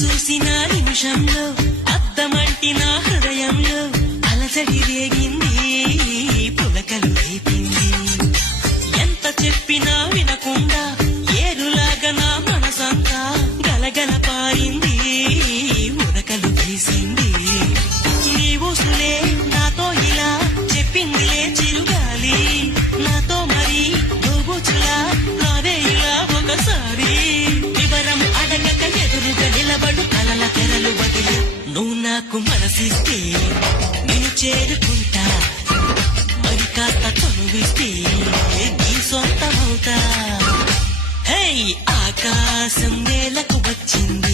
చూసిన నిమిషంలో అద్దమంటి నా హృదయంలో అలజడి రేగింది, పులకలు రేపింది. ఎంత చెప్పినా వినకుండా ఏరులాగా నా మనసంతా గలగల పారింది, ఉరకలు వేసింది. నీ ఊసులే నాతో ఇలా చెప్పిందిలే చిరుగాలి, నాతో మరి దోబుచులా రావే ఇలా ఒకసారి. వివరం అడగక ఎదురుగా నిలబడు కలల తెరలు వదిలి, నువ్వు నాకు మనసిస్తే నేను చేరుకుంటా, మరి కాస్త చనువిస్తే నీ సొంతమవుతా. హే ఆకాశం నేలకు వచ్చింది,